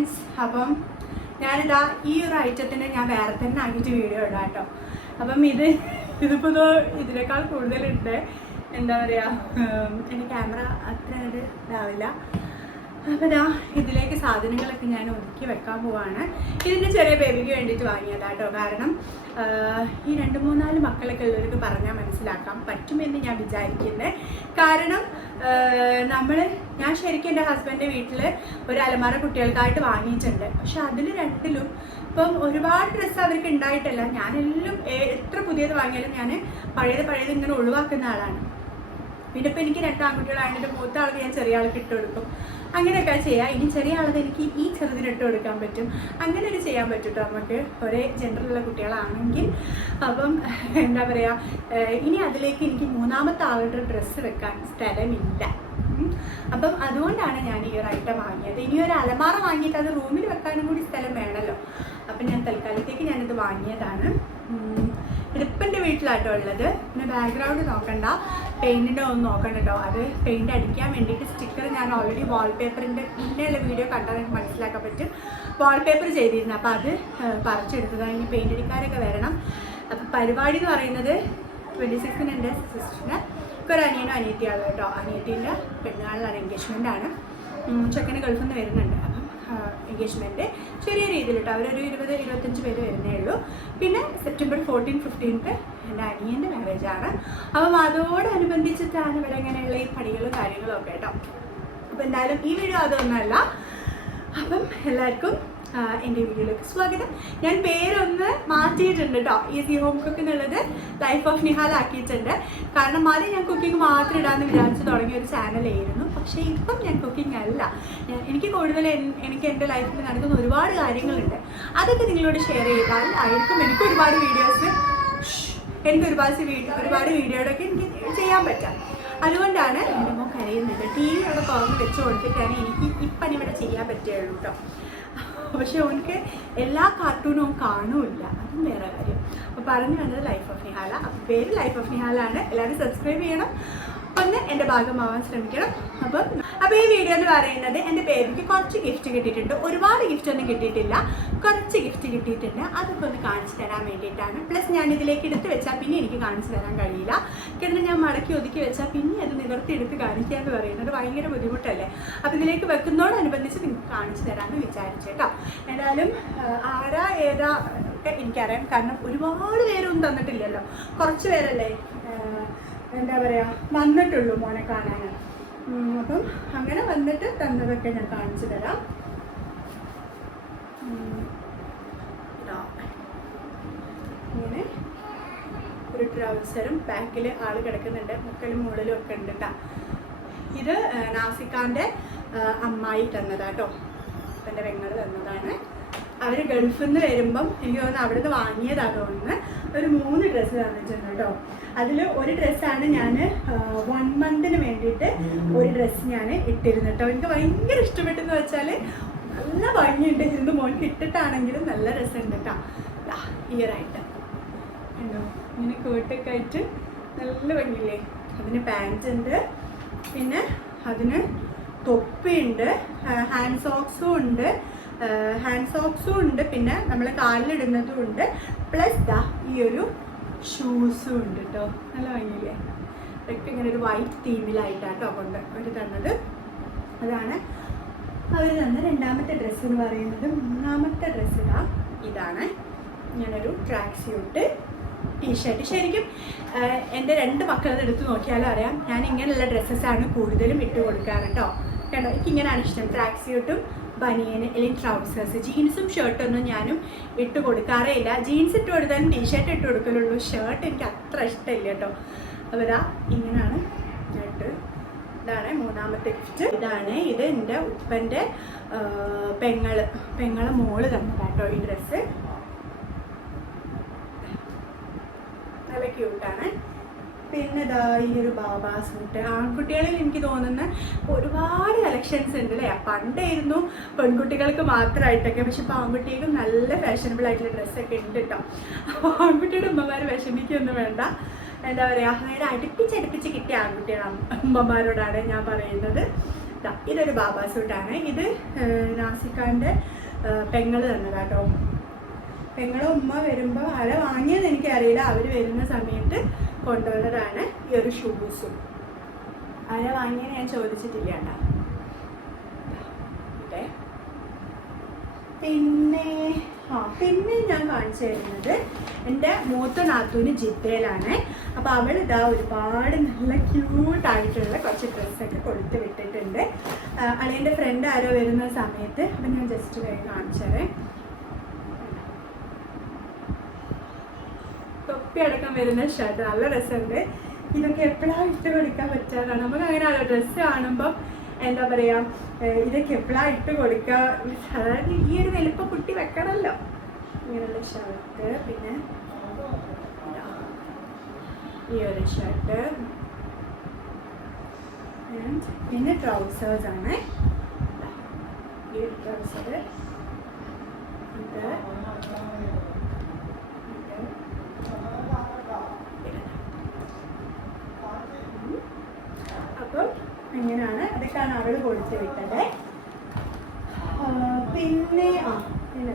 Friends അപ്പം ഞാനിതാ ഈ ഒരു ഐറ്റത്തിന് ഞാൻ വേറെ തന്നെ ആക്കിയിട്ട് വീഡിയോ ഇടാം കേട്ടോ. അപ്പം ഇത് ഇതിപ്പോൾ ഇതിനേക്കാൾ കൂടുതലുണ്ട്. എന്താ പറയുക എന്റെ ക്യാമറ അത്ര ഇതാവില്ല. അപ്പോൾ ഇതിലേക്ക് സാധനങ്ങളൊക്കെ ഞാൻ ഒതുക്കി വെക്കാൻ പോവാണ്. ഇതിന്റെ ചെറിയ ബേബിക്ക് വേണ്ടിയിട്ട് വാങ്ങിയതാ കേട്ടോ കാരണം ഈ രണ്ട് മൂന്നാൽ മക്കളൊക്കെ ഉള്ളവർക്ക് പറഞ്ഞാൽ മനസ്സിലാക്കാൻ പറ്റുമെന്ന് ഞാൻ വിചാരിക്കുന്നത് കാരണം നമ്മൾ ഞാൻ ശരിക്കും എന്റെ ഹസ്ബൻഡിന്റെ വീട്ടിൽ ഒരു അലമാര കുട്ടികൾക്കായിട്ട് വാങ്ങിയിട്ടുണ്ട്. പക്ഷെ അതിൽ രണ്ടിലും ഇപ്പം ഒരുപാട് ഡ്രസ്സ് അവർക്ക് ഉണ്ടായിട്ടല്ല ഞാനെല്ലാം എത്ര പുതിയത് വാങ്ങിയാലും ഞാൻ പഴയത് പഴയത് ഇങ്ങനെ ഒഴിവാക്കുന്ന ആളാണ്. പിന്നെ ഇപ്പം എനിക്ക് രണ്ട് ആൺകുട്ടികളായതിന്റെ മൂത്ത ആൾക്ക് ഞാൻ ചെറിയ ആൾക്ക് ഇട്ട് കൊടുക്കും. അങ്ങനെയൊക്കെ ചെയ്യാം. ഇനി ചെറിയ ആളത് എനിക്ക് ഈ ചെറുതിന് ഇട്ട് കൊടുക്കാൻ പറ്റും. അങ്ങനെ ഒരു ചെയ്യാൻ പറ്റും കേട്ടോ നമുക്ക്. ഒരേ ജെൻഡറിലുള്ള കുട്ടികളാണെങ്കിൽ. അപ്പം എന്താ പറയുക ഇനി അതിലേക്ക് എനിക്ക് മൂന്നാമത്തെ ആളുടെ ഡ്രസ്സ് വെക്കാൻ സ്ഥലമില്ല. അപ്പം അതുകൊണ്ടാണ് ഞാൻ ഈ ഒരു ഐറ്റം വാങ്ങിയത്. ഇനി ഒരു അലമാറ വാങ്ങിയിട്ട് അത് റൂമിൽ വെക്കാനും കൂടി സ്ഥലം വേണമല്ലോ അപ്പം ഞാൻ തൽക്കാലത്തേക്ക് ഞാനിത് വാങ്ങിയതാണ്. എന്റെ വീട്ടിലാട്ടോ ഉള്ളത്. പിന്നെ ബാക്ക്ഗ്രൗണ്ട് നോക്കണ്ട. പെയിന്റിന്റെ ഒന്ന് നോക്കണം കേട്ടോ അത് പെയിന്റ് അടിക്കാൻ വേണ്ടിയിട്ട് സ്റ്റിക്കർ ഞാൻ ഓൾറെഡി വാൾപേപ്പറിന്റെ മുന്നേയുള്ള വീഡിയോ കണ്ടാൽ എനിക്ക് മനസ്സിലാക്കാൻ പറ്റും. വാൾപേപ്പർ ചെയ്തിരുന്നു. അപ്പോൾ അത് പറിച്ചെടുത്തതാണ് ഇനി പെയിന്റ് അടിക്കാരൊക്കെ വരണം. അപ്പോൾ പരിപാടി എന്ന് പറയുന്നത് ട്വന്റി സിക്സിന് എന്റെ സിസ്റ്ററിന് ഒരു അനിയനും അനിയത്തിയാണ് കേട്ടോ അനിയത്തിന്റെ പെണ്ണുകാളിലാണ് ആണ്. ചെക്കന് ഗൾഫിൽ നിന്ന് വരുന്നുണ്ട്. എൻഗേജ്മെന്റ് ചെറിയ രീതിയിൽ കേട്ടോ അവരൊരു ഇരുപത് ഇരുപത്തഞ്ച് പേര് വരുന്നേ ഉള്ളൂ. പിന്നെ സെപ്റ്റംബർ ഫോർട്ടീൻ ഫിഫ്റ്റീൻത്ത് എന്റെ അനിയന്റെ മാരേജ് ആണ്. അപ്പം അതോടനുബന്ധിച്ചിട്ടാണ് ഇവിടെ ഇങ്ങനെയുള്ള ഈ പണികളും കാര്യങ്ങളും ഒക്കെ കേട്ടോ. അപ്പം എന്തായാലും ഈ വീഡിയോ അതൊന്നുമല്ല അപ്പം എല്ലാവർക്കും എന്റെ വീഡിയോയിലേക്ക് സ്വാഗതം. ഞാൻ പേരൊന്ന് മാറ്റിയിട്ടുണ്ട് കേട്ടോ. സി ഹോം കുക്ക് എന്നുള്ളത് ലൈഫ് ഓഫ് നിഹാൽ ആക്കിയിട്ടുണ്ട്. കാരണം ആദ്യം ഞാൻ കുക്കിംഗ് മാത്രം ഇടാമെന്ന് വിചാരിച്ച് തുടങ്ങിയ ഒരു ചാനലായിരുന്നു പക്ഷേ ഇപ്പം ഞാൻ കുക്കിംഗ് അല്ല. എനിക്ക് കൂടുതൽ എനിക്ക് എന്റെ ലൈഫിൽ നടക്കുന്ന ഒരുപാട് കാര്യങ്ങളുണ്ട്. അതൊക്കെ നിങ്ങളോട് ഷെയർ ചെയ്താൽ ആയിരിക്കും എനിക്ക് ഒരുപാട് വീഡിയോസ് എനിക്ക് ഒരുപാട് വീഡിയോ ഒരുപാട് വീഡിയോയിലൊക്കെ എനിക്ക് ചെയ്യാൻ പറ്റാം. അതുകൊണ്ടാണ് എന്റെ മോൻ കരയുന്നത്. ടി വി അവിടെ തുറന്ന് വെച്ച് കൊടുത്തിട്ടാണ് എനിക്ക് ഇപ്പം പണി ഇവിടെ ചെയ്യാൻ പറ്റുള്ളൂ കേട്ടോ. പക്ഷെ അവനക്ക് എല്ലാ കാർട്ടൂണും കാണുമില്ല. അതും വേറെ കാര്യം. അപ്പോൾ പറഞ്ഞു വന്നത് ലൈഫ് ഓഫ് നിഹാല അപ്പോൾ പേര് ലൈഫ് ഓഫ് നിഹാലാണ് എല്ലാവരും സബ്സ്ക്രൈബ് ചെയ്യണം. ഒന്ന് എന്റെ ഭാഗമാവാൻ ശ്രമിക്കണം. അപ്പം അപ്പോൾ ഈ വീഡിയോ എന്ന് പറയുന്നത് എന്റെ ബേബിക്ക് കുറച്ച് ഗിഫ്റ്റ് കിട്ടിയിട്ടുണ്ട്. ഒരുപാട് ഗിഫ്റ്റ് ഒന്നും കിട്ടിയിട്ടില്ല. കുറച്ച് ഗിഫ്റ്റ് കിട്ടിയിട്ടുണ്ട്. അതൊക്കെ ഒന്ന് കാണിച്ചു തരാൻ വേണ്ടിയിട്ടാണ്. പ്ലസ് ഞാൻ ഇതിലേക്ക് എടുത്ത് വെച്ചാൽ പിന്നെ എനിക്ക് കാണിച്ചു തരാൻ കഴിയില്ല. കാരണം ഞാൻ മടക്കി ഒതുക്കി വെച്ചാൽ പിന്നെ അത് നിവർത്തി എടുത്ത് കാണിക്കുക എന്ന് പറയുന്നത് ഭയങ്കര ബുദ്ധിമുട്ടല്ലേ? അപ്പോൾ ഇതിലേക്ക് വെക്കുന്നതോടനുബന്ധിച്ച് നിങ്ങൾക്ക് കാണിച്ചു തരാമെന്ന് വിചാരിച്ചു കേട്ടോ. എന്തായാലും ആ, ആരാ ഏതാ ഒക്കെ എനിക്കറിയാം. കാരണം ഒരുപാട് പേരൊന്നും തന്നിട്ടില്ലല്ലോ. കുറച്ച് പേരല്ലേ? എന്താ പറയുക വന്നിട്ടുള്ളൂ മോനെ കാണാൻ അപ്പം അങ്ങനെ വന്നിട്ട് തന്നതൊക്കെ ഞാൻ കാണിച്ചു തരാം. ഇങ്ങനെ ഒരു ട്രൗസറും ബാക്കിൽ ആൾ കിടക്കുന്നുണ്ട് മുക്കലും മുകളിലും ഒക്കെ ഉണ്ട് കേട്ടോ ഇത് നാസിക്കാന്റെ അമ്മായി തന്നതാട്ടോ എന്റെ പെങ്ങൾ തന്നതാണ്. അവർ ഗൾഫിൽ നിന്ന് വരുമ്പം എനിക്ക് തോന്നുന്നു അവിടുന്ന് വാങ്ങിയതാണ് തോന്നുന്നു. ഒരു മൂന്ന് ഡ്രസ്സ് തന്നിട്ടുണ്ട് കേട്ടോ അതിൽ ഒരു ഡ്രസ്സാണ് ഞാൻ വൺ മന്തിന് വേണ്ടിയിട്ട് ഒരു ഡ്രസ്സ് ഞാൻ ഇട്ടിരുന്നു കേട്ടോ എനിക്ക് ഭയങ്കര ഇഷ്ടപ്പെട്ടെന്ന് വെച്ചാൽ നല്ല ഭംഗിയുണ്ട്. ഇരുന്ന് മോൾക്ക് ഇട്ടിട്ടാണെങ്കിലും നല്ല രസമുണ്ട് കേട്ടോ ഐറ്റം ഉണ്ടോ ഇങ്ങനെ കോട്ടൊക്കെ ആയിട്ട് നല്ല ഭംഗിയില്ലേ? അതിന് പാന്റ് ഉണ്ട്. പിന്നെ അതിന് തൊപ്പിയുണ്ട്. ഹാൻഡ് സോക്സും ഉണ്ട്. ഹാൻഡ് സോക്സും ഉണ്ട് പിന്നെ നമ്മൾ കാലിലിടുന്നതും ഉണ്ട് പ്ലസ് ദാ ഈ ഒരു ഷൂസും ഉണ്ട് കേട്ടോ നല്ല ഭംഗിയില്ലേ? ഇതൊക്കെ ഇങ്ങനെ ഒരു വൈറ്റ് തീമിലായിട്ടാണ് കേട്ടോ കൊണ്ട് അവർ തന്നത്. അതാണ് അവർ തന്ന രണ്ടാമത്തെ ഡ്രസ്സ് എന്ന് പറയുന്നത്. മൂന്നാമത്തെ ഡ്രസ്സ് ഇതാ. ഇതാണ്. ഞാനൊരു ട്രാക്ക് സ്യൂട്ട് ടീഷർട്ട് ശരിക്കും എന്റെ രണ്ട് മക്കളത് എടുത്ത് നോക്കിയാലും അറിയാം. ഞാൻ ഇങ്ങനെയുള്ള ഡ്രസ്സസ്സാണ് കൂടുതലും ഇട്ട് കൊടുക്കാറ് കേട്ടോ കേട്ടോ എനിക്ക് ഇങ്ങനെയാണ് ഇഷ്ടം ട്രാക്ക് സ്യൂട്ടും ബനിയന് അല്ലെങ്കിൽ ട്രൗസേഴ്സ് ജീൻസും ഷർട്ടൊന്നും ഞാനും ഇട്ട് കൊടുക്കാറേ ജീൻസ് ഇട്ട് കൊടുത്താലും ടീഷർട്ട് ഇട്ട് കൊടുക്കലുള്ളൂ. ഷർട്ട് എനിക്ക് അത്ര ഇഷ്ടമില്ല കേട്ടോ. അപ്പോൾ ഇങ്ങനെയാണ് ഷർട്ട് ഇതാണ് മൂന്നാമത്തെ ഗിഫ്റ്റ് ഇതാണ് ഇത് എന്റെ ഉപ്പന്റെ പെങ്ങൾ. പെങ്ങളെ മോൾ തന്നതാട്ടോ ഈ ഡ്രസ്സ് നല്ല ക്യൂട്ടാണ് പിന്നെ ഇതാ ഈ ഒരു ബാബാ സൂട്ട് ആൺകുട്ടികളിൽ എനിക്ക് തോന്നുന്ന ഒരുപാട് കളക്ഷൻസ് ഉണ്ട് അല്ലേ? പണ്ടായിരുന്നു പെൺകുട്ടികൾക്ക് മാത്രമായിട്ടൊക്കെ പക്ഷെ ഇപ്പോൾ ആൺകുട്ടികൾക്കും നല്ല ഫാഷനബിൾ ആയിട്ടുള്ള ഡ്രസ്സൊക്കെ ഉണ്ട് കേട്ടോ അപ്പോൾ ആൺകുട്ടിയുടെ ഉമ്മമാർ വിഷമിക്കൊന്നും വേണ്ട. എന്താ പറയുക അങ്ങനെ അടുപ്പിച്ചടുപ്പിച്ച് അടുപ്പിച്ച് കിട്ടിയ ആൺകുട്ടികൾ ഉമ്മമാരോടാണ് ഞാൻ പറയുന്നത്. ഇതൊരു ബാബാ സൂട്ടാണ് ഇത് നാസിക്കാന്റെ പെങ്ങൾ തന്നതാട്ടോ പെങ്ങളെ ഉമ്മ വരുമ്പോൾ ആരെ വാങ്ങിയെന്ന് എനിക്കറിയില്ല അവർ വരുന്ന സമയത്ത് കൊണ്ടുവന്നതാണ് ഈ ഒരു ഷൂസും ആരെ വാങ്ങിയെന്ന് ഞാൻ ചോദിച്ചിട്ടില്ല പിന്നെ ആ പിന്നെ ഞാൻ കാണിച്ചു തരുന്നത് എന്റെ മൂത്ത നാത്തൂന് ജിദ്ദയിലാണ് അപ്പോൾ അവൾ ഇതാ ഒരുപാട് നല്ല ക്യൂട്ടായിട്ടുള്ള കുറച്ച് ഡ്രസ്സൊക്കെ കൊടുത്ത് വിട്ടിട്ടുണ്ട്. അളിയന്റെ ഫ്രണ്ട് ആരോ വരുന്ന സമയത്ത് അപ്പം ഞാൻ ജസ്റ്റ് വേഗം കാണിച്ചു തൊപ്പി അടക്കം വരുന്ന ഷർട്ട്. നല്ല രസമുണ്ട്. ഇതൊക്കെ എപ്പോഴാണ് ഇട്ട് കൊടുക്കാൻ പറ്റാതാണ് നമുക്ക് ആ ഡ്രസ്സ് കാണുമ്പോൾ എന്താ പറയുക ഇതൊക്കെ എപ്പോഴാണ് ഇട്ട് കൊടുക്കുക അതായത് ഈ ഒരു വലിപ്പം കുട്ടി വെക്കണമല്ലോ ഇങ്ങനെയുള്ള ഷർട്ട്. പിന്നെ ഈ ഒരു ഷർട്ട്. പിന്നെ ട്രൗസേഴ്സ് ആണ്. ഈ ഒരു ട്രൗസർ ഇത് അപ്പം അതൊക്കെയാണ് അവൾ കൊടുത്തു വിട്ടത്. പിന്നെ ആ പിന്നെ.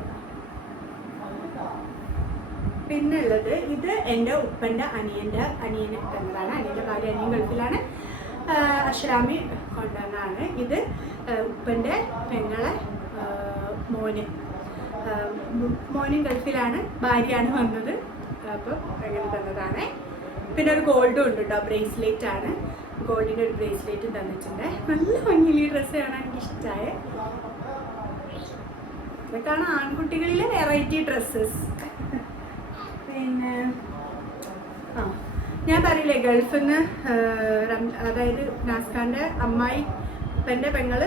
പിന്നെ ഉള്ളത് ഇത് എന്റെ ഉപ്പന്റെ അനിയന്റെ അനിയനെ തന്നതാണ് അനിയന്റെ ഭാര്യ അനിയൻ ഗൾഫിലാണ്. അശ്രാമി കൊണ്ടുവന്നതാണ് ഇത് ഉപ്പന്റെ പെങ്ങളെ മോന്. മോനും ഗൾഫിലാണ്. ഭാര്യയാണ് വന്നത്. അപ്പോൾ അങ്ങനെ തന്നതാണ്. പിന്നെ ഒരു ഗോൾഡും ഉണ്ട് കേട്ടോ ബ്രേസ്ലെറ്റ് ആണ് ഗോൾഡിന്റെ ഒരു ബ്രേസ്ലെറ്റും തന്നിട്ടുണ്ട്. നല്ല ഭംഗിയിൽ ഈ ഡ്രസ്സ് കാണാൻ എനിക്ക് ഇഷ്ടമായ ഇതൊക്കെയാണ് ആൺകുട്ടികളിലെ വെറൈറ്റി ഡ്രസ്സസ് പിന്നെ ആ ഞാൻ പറയില്ലേ ഗൾഫിൽ നിന്ന് അതായത് നാസ്കാന്റെ അമ്മായി പെന്റെ പെങ്ങൾ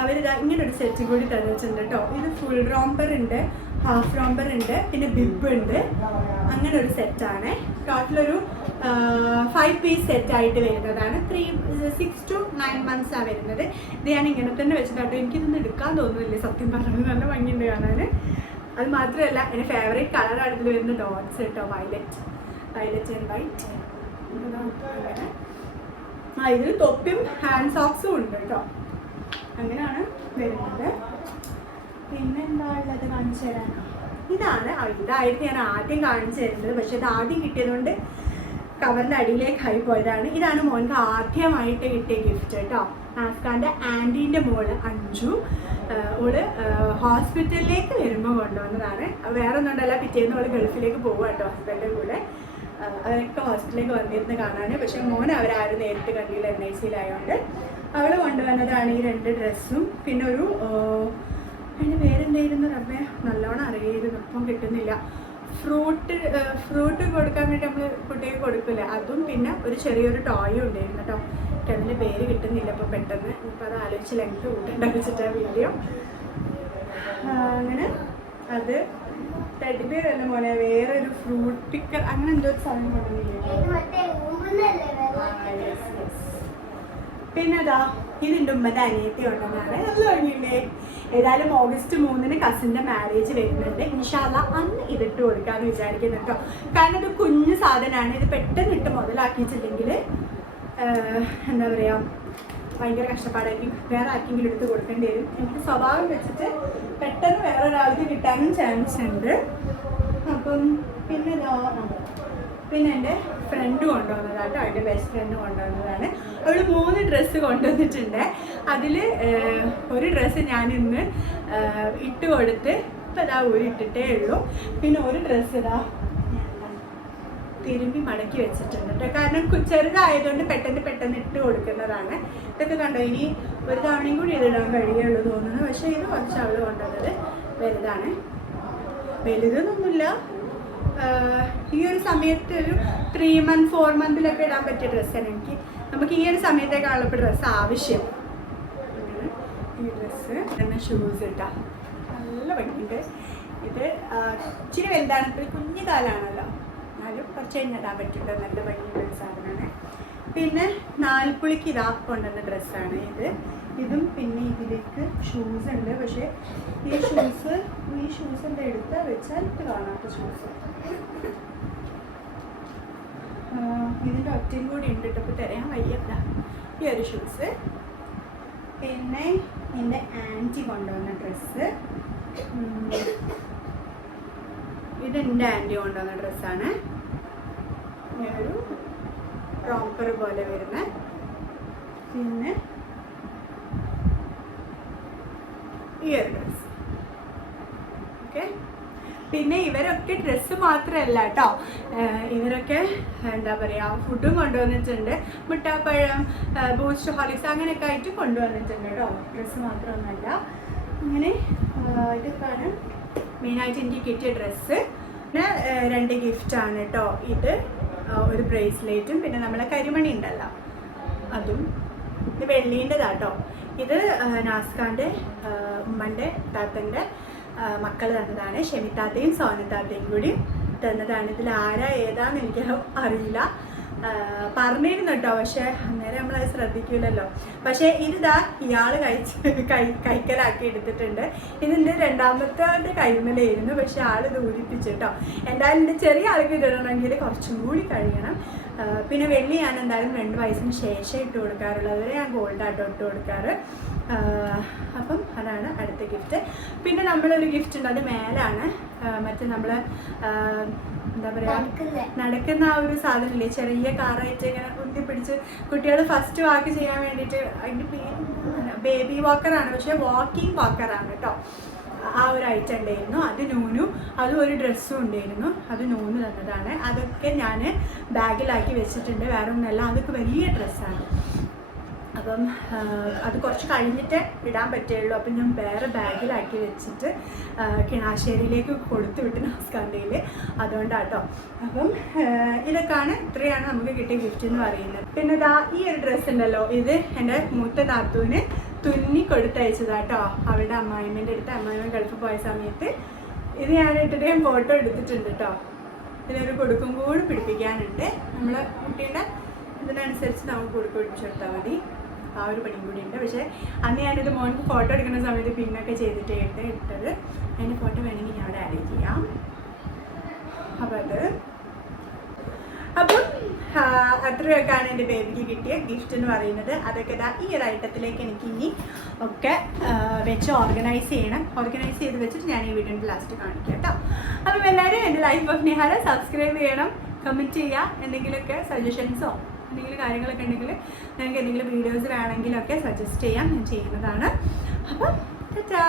അവർ ഇങ്ങനെ ഒരു സെറ്റ് കൂടി തന്നിട്ടുണ്ട് കേട്ടോ ഇത് ഫുൾ റോംബർ ഉണ്ട് ഹാഫ് റോംബർ ഉണ്ട് പിന്നെ ബിബ് ഉണ്ട്. അങ്ങനെ ഒരു സെറ്റാണ് ടോട്ടൽ ഒരു ഫൈവ് പീസ് സെറ്റ് ആയിട്ട് വരുന്നതാണ്. Three six to nine months ആണ് വരുന്നത്. ഇത് ഞാൻ ഇങ്ങനെ തന്നെ വെച്ചിട്ടാട്ടോ എനിക്കിതൊന്നും എടുക്കാൻ തോന്നുന്നില്ല. സത്യം പറഞ്ഞത് നല്ല ഭംഗിയുണ്ട് കാണാൻ. അത് മാത്രമല്ല എന്റെ ഫേവറേറ്റ് കളറാണ് ഇതിൽ വരുന്ന ഡോട്ട്സ് കേട്ടോ വയലറ്റ് വയലറ്റ് ആൻഡ് വൈറ്റ് ആ ഇതിൽ തൊപ്പിയും ഹാൻഡ് സോക്സും ഉണ്ട് കേട്ടോ അങ്ങനെയാണ് വരുന്നത്. പിന്നെ എന്താ ഉള്ളത് കാണിച്ചു തരാനോ ഇതാണ്. ഇതായിരുന്നു ഞാൻ ആദ്യം കാണിച്ചു തരുന്നത്. പക്ഷെ ഇത് ആദ്യം കിട്ടിയതുകൊണ്ട് കവറിന്റെ അടിയിലേക്കായി പോയതാണ്. ഇതാണ് മോൻക്ക് ആദ്യമായിട്ട് കിട്ടിയ ഗിഫ്റ്റ് കേട്ടോ. ആസ്കാന്റെ ആന്റീന്റെ മോൾ അഞ്ചു ഓൾ ഹോസ്പിറ്റലിലേക്ക് വരുമ്പോൾ കൊണ്ടുവന്നതാണ്. വേറെ ഒന്നുണ്ടല്ല പിറ്റേന്ന് ഓൾ ഗൾഫിലേക്ക് പോകുക കേട്ടോ ഹസ്ബൻഡിന്റെ കൂടെ. അവരൊക്കെ ഹോസ്പിറ്റലിലേക്ക് വന്നിരുന്ന് കാണാൻ പക്ഷെ മോൻ അവരാരും നേരിട്ട് കണ്ടില്ല എൻ ഐ സിയിലായതുകൊണ്ട് അവൾ കൊണ്ടുവന്നതാണ് ഈ രണ്ട് ഡ്രസ്സും. പിന്നെ ഒരു അതിന്റെ പേരെന്തായിരുന്നു റബ്ബെ? നല്ലോണം അറിയായിരുന്നു ഇപ്പം കിട്ടുന്നില്ല. ഫ്രൂട്ട് ഫ്രൂട്ട് കൊടുക്കാൻ വേണ്ടി നമ്മൾ കുട്ടിക്ക് കൊടുക്കില്ല അതും പിന്നെ ഒരു ചെറിയൊരു ടോയും ഉണ്ടായിരുന്നു കേട്ടോ. എനിക്ക് പേര് കിട്ടുന്നില്ല. അപ്പോൾ പെട്ടെന്ന് ഇപ്പോൾ അത് ആലോചിച്ച് ലെങ്ത് കൂട്ടുണ്ടാക്കിച്ചിട്ടാ വീഡിയോ അങ്ങനെ അത് ടെഡി ബിയർ അല്ല മോനെ വേറെ ഒരു ഫ്രൂട്ട് പിക്കർ അങ്ങനെ എന്തോ സാധനം കൊണ്ടുവന്നില്ലേ ഇത് മറ്റേ ഊന്നല്ലേ ആ, yes, yes. പിന്നെ അതാ ഇതിന്റെ ഉമ്മന്റെ അനിയത്തി ഉണ്ടെന്നാണ്. അത് കഴിഞ്ഞില്ലേ? ഏതായാലും ഓഗസ്റ്റ് മൂന്നിന് കസിന്റെ മാരേജ് വരുന്നുണ്ട്. ഇൻഷാല്ല അന്ന് ഇതിട്ട് കൊടുക്കാമെന്ന് വിചാരിക്കുന്നു കേട്ടോ കാരണം ഇത് കുഞ്ഞു സാധനമാണ് ഇത് പെട്ടെന്ന് ഇട്ട് മുതലാക്കിയിട്ടില്ലെങ്കിൽ എന്താ പറയുക ഭയങ്കര കഷ്ടപ്പാടായിരിക്കും. വേറെ ആർക്കെങ്കിലും എടുത്ത് കൊടുക്കേണ്ടി വരും. എനിക്ക് സ്വഭാവം വെച്ചിട്ട് പെട്ടെന്ന് വേറെ ഒരാൾക്ക് കിട്ടാനും ചാൻസ് ഉണ്ട്. അപ്പം പിന്നെ. പിന്നെ എന്റെ ഫ്രണ്ട് കൊണ്ടുവന്നതാട്ടോ എന്റെ ബെസ്റ്റ് ഫ്രണ്ട് കൊണ്ടുവന്നതാണ്. അവൾ മൂന്ന് ഡ്രസ്സ് കൊണ്ടുവന്നിട്ടുണ്ട്. അതിൽ ഒരു ഡ്രസ്സ് ഞാൻ ഇന്ന് ഇട്ട് കൊടുത്ത് ഇപ്പം ഇതാ ഊരിട്ടിട്ടേ ഉള്ളൂ. പിന്നെ ഒരു ഡ്രസ്സ് ഇതാ തിരുമ്പി മടക്കി വെച്ചിട്ടുണ്ട് കേട്ടോ കാരണം ചെറുതായതുകൊണ്ട് പെട്ടെന്ന് പെട്ടെന്ന് ഇട്ട് കൊടുക്കുന്നതാണ്. ഇതൊക്കെ കണ്ടോ? ഇനി ഒരു തവണയും കൂടി ഇതിടാൻ കഴിയുള്ളൂ തോന്നുന്നു. പക്ഷേ ഇത് കുറച്ച് അവൾ കൊണ്ടുവന്നത് വലുതാണ്. വലുതെന്നൊന്നുമില്ല. ആഹ് ഈ ഒരു സമയത്ത് ഒരു ത്രീ മന്ത് ഫോർ മന്തിലൊക്കെ ഇടാൻ പറ്റിയ ഡ്രസ്സാണ് എനിക്ക്. നമുക്ക് ഈ ഒരു സമയത്തേക്കാണല്ലോ ഇപ്പോൾ ഡ്രസ്സ് ആവശ്യം. ഈ ഡ്രസ്സ് എന്ന ഷൂസ് ഇട്ടാ. നല്ല ഭംഗിയുണ്ട്. ഇത് ഇച്ചിരി വലുതാണ്. ഇപ്പോൾ കുഞ്ഞു കാലാണല്ലോ. എന്നാലും കുറച്ച് കഴിഞ്ഞിടാൻ പറ്റില്ല നല്ല ഭംഗിയുള്ള സാധനമാണ്. പിന്നെ നാൽപ്പുളിക്ക് ഇതാ കൊണ്ടുവന്ന ഡ്രസ്സാണ് ഇത്. ഇതും പിന്നെ ഇതിലേക്ക് ഷൂസ് ഉണ്ട്. പക്ഷേ ഈ ഷൂസ് ഈ ഷൂസ് എന്താ എടുത്ത് വെച്ചാൽ ഇത് കാണാത്ത ഷൂസ് ഇതിന്റെ ഒറ്റയും കൂടി ഉണ്ട് ഇട്ടപ്പോൾ തരാൻ വയ്യല്ല ഈ ഒരു ഷൂസ് പിന്നെ എന്റെ ആന്റി കൊണ്ടുവന്ന ഡ്രസ്സ് ഇത് എന്റെ ആന്റി കൊണ്ടുവന്ന ഡ്രസ്സാണ് ഒരു റോപ്പർ പോലെ വരുന്ന. പിന്നെ ഒരു ഓക്കെ പിന്നെ ഇവരൊക്കെ ഡ്രസ്സ് മാത്രമല്ല കേട്ടോ ഇവരൊക്കെ എന്താ പറയുക ഫുഡും കൊണ്ടുവന്നിട്ടുണ്ട്. മുട്ടാപ്പഴം ബൂസ്റ്റ് ഹോളിക്സ് അങ്ങനെയൊക്കെ ആയിട്ട് കൊണ്ടുവന്നിട്ടുണ്ട് കേട്ടോ ഡ്രസ്സ് മാത്രമൊന്നുമല്ല. അങ്ങനെ ഇത് ഇതൊക്കെയാണ് മെയിനായിട്ട് എനിക്ക് കിട്ടിയ ഡ്രസ്സ് പിന്നെ രണ്ട് ഗിഫ്റ്റാണ് കേട്ടോ ഇത് ഒരു ബ്രേസ്ലെറ്റും പിന്നെ നമ്മളെ കരിമണി ഉണ്ടല്ലോ. അതും. ഇത് വെള്ളീന്റെതാട്ടോ ഇത് നാസ്കാന്റെ ഉമ്മന്റെ താത്തന്റെ മക്കൾ തന്നതാണ്. ഷെമിത്താത്തയും സോനത്താത്തയും കൂടി തന്നതാണ്. ഇതിൽ ആരാ ഏതാന്ന് എനിക്ക് അറിയില്ല. പറഞ്ഞിരുന്നു കേട്ടോ പക്ഷെ അന്നേരം നമ്മളത് ശ്രദ്ധിക്കില്ലല്ലോ പക്ഷേ ഇതിതാ ഇയാൾ കഴിച്ച് കൈ കൈക്കലാക്കി എടുത്തിട്ടുണ്ട്. ഇതിന്റെ രണ്ടാമത്തെ കൈമലായിരുന്നു പക്ഷെ ആൾ ഇത് കേട്ടോ. എന്തായാലും ചെറിയ ആൾക്ക് ഇടണമെങ്കിൽ കുറച്ചും കൂടി കഴിയണം. പിന്നെ വെള്ളി ഞാൻ എന്തായാലും രണ്ട് വയസ്സിന് ശേഷം ഇട്ട് കൊടുക്കാറുള്ളത് വരെ ഞാൻ ഗോൾഡാട്ടോ ഇട്ട് കൊടുക്കാറ്. അപ്പം അതാണ് അടുത്ത ഗിഫ്റ്റ് പിന്നെ നമ്മളൊരു ഗിഫ്റ്റ് ഉണ്ട്. അത് മേലാണ്. മറ്റേ നമ്മൾ എന്താ പറയുക നടക്കുന്ന. ആ ഒരു സാധനമില്ലേ? ചെറിയ കാറായിട്ട് ഇങ്ങനെ കുത്തി പിടിച്ച് കുട്ടികൾ ഫസ്റ്റ് വാക്ക് ചെയ്യാൻ വേണ്ടിയിട്ട് അതിന്റെ പേര് ബേബി വാക്കറാണ് പക്ഷേ വാക്കിംഗ് വാക്കറാണ് കേട്ടോ. ആ ഒരു ഐറ്റം ഉണ്ടായിരുന്നു. അത് നൂനു അതും ഒരു ഡ്രസ്സും ഉണ്ടായിരുന്നു. അത് നൂന് തന്നതാണ്. അതൊക്കെ ഞാൻ ബാഗിലാക്കി വെച്ചിട്ടുണ്ട്. വേറെ ഒന്നല്ല അതൊക്കെ വലിയ ഡ്രസ്സാണ് അപ്പം അത് കുറച്ച് കഴിഞ്ഞിട്ട് ഇടാൻ പറ്റുള്ളൂ അപ്പം ഞാൻ വേറെ ബാഗിലാക്കി വെച്ചിട്ട് കിണാശ്ശേരിയിലേക്ക് കൊടുത്തു വിട്ട് നാസ്കാന്തയിൽ അതുകൊണ്ടാട്ടോ. അപ്പം ആ, ഇതൊക്കെയാണ് ഇത്രയാണ് നമുക്ക് കിട്ടിയ ഗിഫ്റ്റ് എന്ന് പറയുന്നത്. പിന്നെ ദാ ഈ ഒരു ഡ്രസ്സ് ഉണ്ടല്ലോ. ഇത് എന്റെ മൂത്ത നാത്തൂന് തുന്നി കൊടുത്തയച്ചതാട്ടോ അവളുടെ അമ്മായിമ്മേന്റെ അടുത്ത് അമ്മായിമ്മ ഗൾഫ് പോയ സമയത്ത് ഇത് ഞാൻ ഇട്ടിട്ട് ഞാൻ ഫോട്ടോ എടുത്തിട്ടുണ്ട് കേട്ടോ ഇതിനൊരു കൊടുക്കും കൂടി പിടിപ്പിക്കാനുണ്ട്. നമ്മൾ കുട്ടീന്റെ ഇതിനനുസരിച്ച് നമുക്ക് കൊടുക്കും പിടിച്ചെടുത്താൽ മതി. ആ ഒരു പണിയും കൂടി ഉണ്ട്. പക്ഷേ അന്ന് ഞാനിത് മോൻക്ക് ഫോട്ടോ എടുക്കുന്ന സമയത്ത് പിന്നൊക്കെ ചെയ്തിട്ട് ഇട്ട് ഇട്ടത്. അതിന്റെ ഫോട്ടോ വേണമെങ്കിൽ ഞാൻ അവിടെ ആഡ് ചെയ്യാം. അപ്പോൾ അത് അത്രയൊക്കെയാണ് എന്റെ ബേബിക്ക് കിട്ടിയ ഗിഫ്റ്റ് എന്ന് പറയുന്നത്. അതൊക്കെ ഇതാ ഈ ഒരു ഐറ്റത്തിലേക്ക് എനിക്ക് ഇനി ഒക്കെ വെച്ച് ഓർഗനൈസ് ചെയ്യണം. ഓർഗനൈസ് ചെയ്ത് വെച്ചിട്ട് ഞാൻ ഈ വീഡിയോ ലാസ്റ്റ് കാണിക്കാം കേട്ടോ. അപ്പം എല്ലാവരും എന്റെ ലൈഫ് ഓഫ് നിഹാര സബ്സ്ക്രൈബ് ചെയ്യണം കമന്റ് ചെയ്യുക എന്തെങ്കിലുമൊക്കെ സജഷൻസോ എന്തെങ്കിലും കാര്യങ്ങളൊക്കെ ഉണ്ടെങ്കിൽ നിങ്ങൾക്ക് എന്തെങ്കിലും വീഡിയോസ് വേണമെങ്കിലൊക്കെ സജസ്റ്റ് ചെയ്യാം. ഞാൻ ചെയ്യുന്നതാണ്. അപ്പം ടാറ്റാ